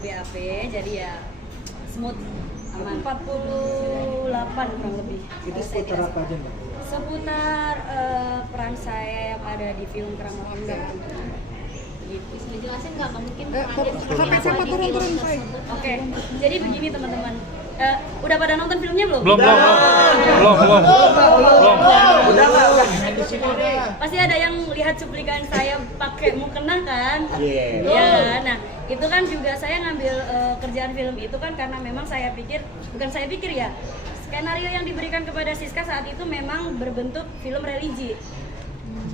BAP, jadi ya smooth, aman. 48 kurang lebih. Itu seputar apa aja Mbak? Seputar peran saya yang ada di film Kerama Tunggal. Gitu. Bisa dijelasin nggak mungkin Sampai siapa turun-turun saya? Oke, jadi begini teman-teman. Udah pada nonton filmnya belum? Belum. Pasti ada yang lihat cuplikan saya pakai mukena kan? Iya. Iya. Nah, itu kan juga saya ngambil kerjaan film itu kan karena memang saya pikir, bukan saya pikir ya, skenario yang diberikan kepada Siska saat itu memang berbentuk film religi.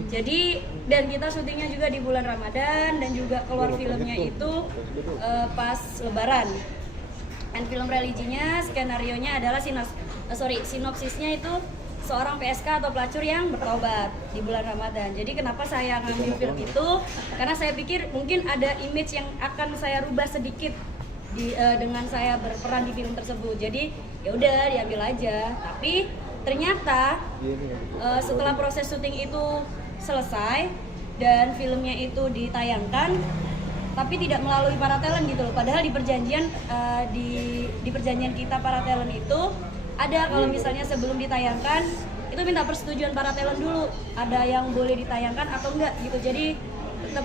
Jadi, dan kita syutingnya juga di bulan Ramadan dan juga keluar filmnya itu pas Lebaran. Dan film religinya, skenario-nya adalah sinopsisnya itu seorang PSK atau pelacur yang bertobat di bulan Ramadan. Jadi kenapa saya ngambil film itu? Karena saya pikir mungkin ada image yang akan saya rubah sedikit dengan saya berperan di film tersebut. Jadi ya udah diambil aja. Tapi ternyata setelah proses syuting itu selesai dan filmnya itu ditayangkan, tapi tidak melalui para talent gitu loh. Padahal di perjanjian di perjanjian kita para talent itu ada kalau misalnya sebelum ditayangkan itu minta persetujuan para talent dulu, ada yang boleh ditayangkan atau enggak gitu. Jadi tetap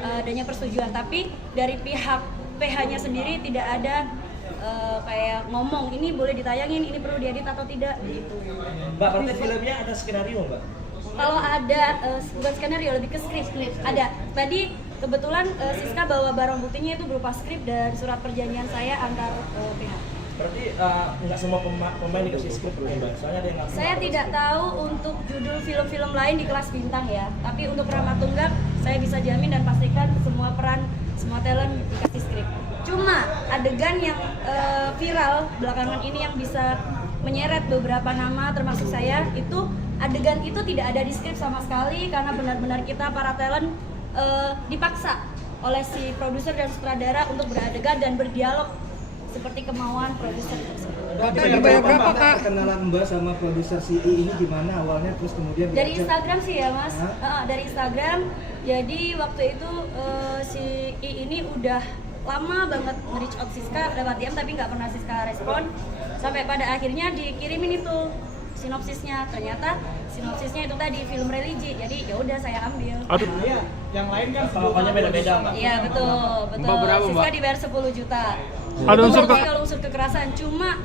adanya persetujuan, tapi dari pihak PH-nya sendiri tidak ada kayak ngomong ini boleh ditayangin, ini perlu diedit atau tidak gitu. Mbak, berarti filmnya ada skenario Mbak? Kalau ada bukan skenario, lebih ke skrip. Ada. Tadi kebetulan Siska bawa barang buktinya itu berupa skrip dan surat perjanjian saya antar pihak. Berarti nggak semua pemain dikasih skrip ya Mbak? Soalnya ada yang nggak. Saya tidak tahu untuk judul film-film lain di kelas bintang ya. Tapi untuk Kerama Tunggal saya bisa jamin dan pastikan semua peran, semua talent dikasih skrip. Cuma adegan yang viral belakangan ini yang bisa menyeret beberapa nama termasuk saya, itu adegan itu tidak ada di skrip sama sekali karena benar-benar kita para talent dipaksa oleh si produser dan sutradara untuk beradegan dan berdialog seperti kemauan produser tersebut. Bapak dibayar berapa Kak? Kenalan Mbak sama produser si I ini gimana awalnya, terus kemudian Dari diajak- Instagram sih ya Mas, dari Instagram. Jadi waktu itu si I ini udah lama banget nge-reach out Siska lewat DM tapi nggak pernah Siska respon. Sampai pada akhirnya dikirimin itu sinopsisnya, ternyata sinopsisnya itu tadi film religi, jadi ya udah saya ambil. Aduh. yang lain kan pokoknya beda-beda Mbak. Iya betul. Mbak berapa, Siska Mbak? dibayar 10 juta. Ada unsur Kalau unsur kekerasan, cuma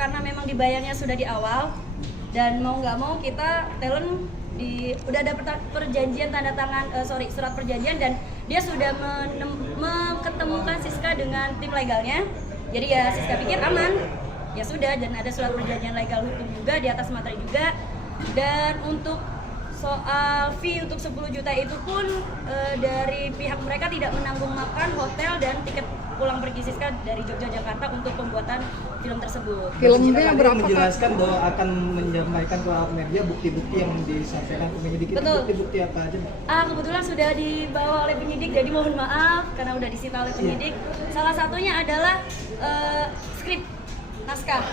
karena memang dibayarnya sudah di awal dan mau nggak mau kita talent udah ada perjanjian tanda tangan, surat perjanjian dan dia sudah ketemukan Siska dengan tim legalnya. Jadi ya Siska pikir aman. Ya sudah, dan ada surat perjanjian legal hukum juga di atas materi juga. Dan untuk soal fee untuk 10 juta itu pun dari pihak mereka tidak menanggung makan, hotel, dan tiket pulang pergi Siska dari Jogja Jakarta untuk pembuatan film tersebut. Filmnya berapa Kak? Menjelaskan bahwa akan menyampaikan ke awak media bukti-bukti yang disampaikan ke penyidik. Betul. Bukti-bukti apa aja Mbak? Kebetulan sudah dibawa oleh penyidik, jadi mohon maaf karena udah disita oleh penyidik. Salah satunya adalah skrip naskah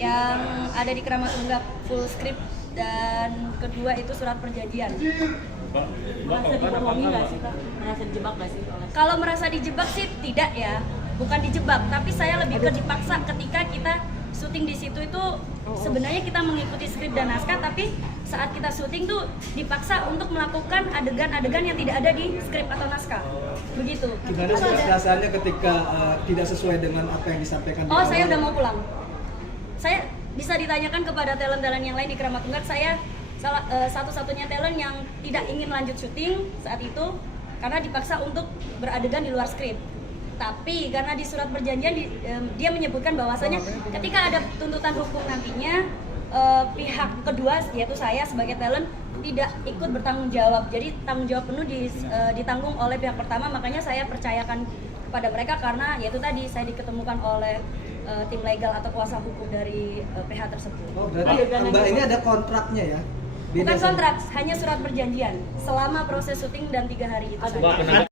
yang ada di Kerama Tunggal full script, dan kedua itu surat perjanjian. merasa dibohongi nggak sih Kak? Merasa dijebak nggak sih? Kalau merasa dijebak sih tidak ya, bukan dijebak, tapi saya lebih ke dipaksa ketika kita syuting di situ itu sebenarnya kita mengikuti skrip dan naskah, tapi saat kita syuting tuh dipaksa untuk melakukan adegan-adegan yang tidak ada di skrip atau naskah. Begitu. Gimana sih perasaannya ketika tidak sesuai dengan apa yang disampaikan? Oh, saya udah mau pulang. Saya bisa ditanyakan kepada talent-talent yang lain di Kerama Tunggal, saya satu-satunya talent yang tidak ingin lanjut syuting saat itu karena dipaksa untuk beradegan di luar skrip. Tapi karena di surat perjanjian dia menyebutkan bahwasanya ketika ada tuntutan hukum nantinya pihak kedua yaitu saya sebagai talent tidak ikut bertanggung jawab. Jadi tanggung jawab penuh ditanggung oleh pihak pertama, makanya saya percayakan kepada mereka karena yaitu tadi saya diketemukan oleh tim legal atau kuasa hukum dari PH tersebut. Oh, berarti Mbak ini ada kontraknya ya? Bukan kontrak, hanya surat perjanjian selama proses syuting dan 3 hari itu saja.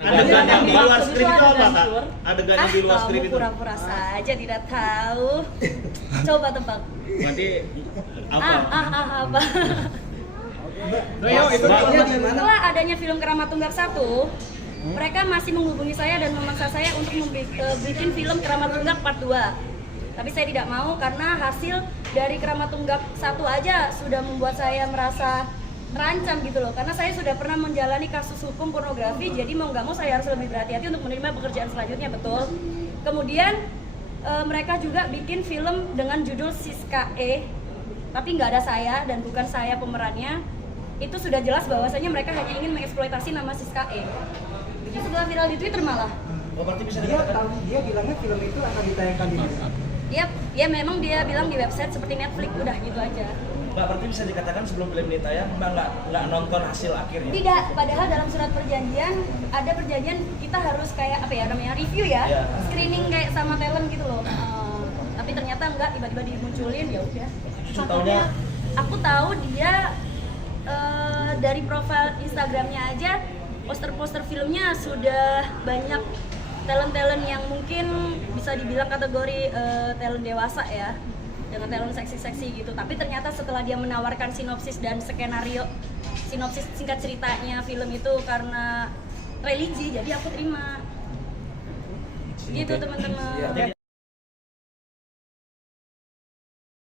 Adegan yang di luar skrip itu apa Kak? Adegan yang di luar skrip Kamu itu pura-pura saja tidak tahu. Coba tebak. berarti apa? Apa? Setelah adanya film Keramat Tunggak 1, mereka masih menghubungi saya dan memaksa saya untuk bikin film Keramat Tunggak Part 2. Tapi saya tidak mau karena hasil dari Keramat Tunggak 1 aja sudah membuat saya merasa terancam gitu loh. Karena saya sudah pernah menjalani kasus hukum pornografi, jadi mau nggak mau saya harus lebih berhati-hati untuk menerima pekerjaan selanjutnya, betul. Kemudian mereka juga bikin film dengan judul Siska E, tapi nggak ada saya dan bukan saya pemerannya. Itu sudah jelas bahwasanya mereka hanya ingin mengeksploitasi nama Siska E. Jadi setelah viral di Twitter malah. Oh, berarti bisa Dia dikatakan tahu, dia bilangnya film itu akan ditayangkan di mana? Ya memang dia bilang di website seperti Netflix, udah gitu aja. Mbak, berarti bisa dikatakan sebelum film ini tayang Mbak nggak nonton hasil akhirnya? Tidak, padahal dalam surat perjanjian ada perjanjian kita harus kayak apa ya namanya review ya, Iya. screening kayak sama talent gitu loh. Tapi ternyata enggak, tiba-tiba dimunculin ya udah. Contohnya Aku tahu dia dari profil Instagramnya aja poster-poster filmnya sudah banyak talent-talent yang mungkin bisa dibilang kategori talent dewasa ya, dengan talent seksi-seksi gitu. Tapi ternyata setelah dia menawarkan sinopsis dan skenario, sinopsis singkat ceritanya film itu karena religi, jadi aku terima. Gitu teman-teman.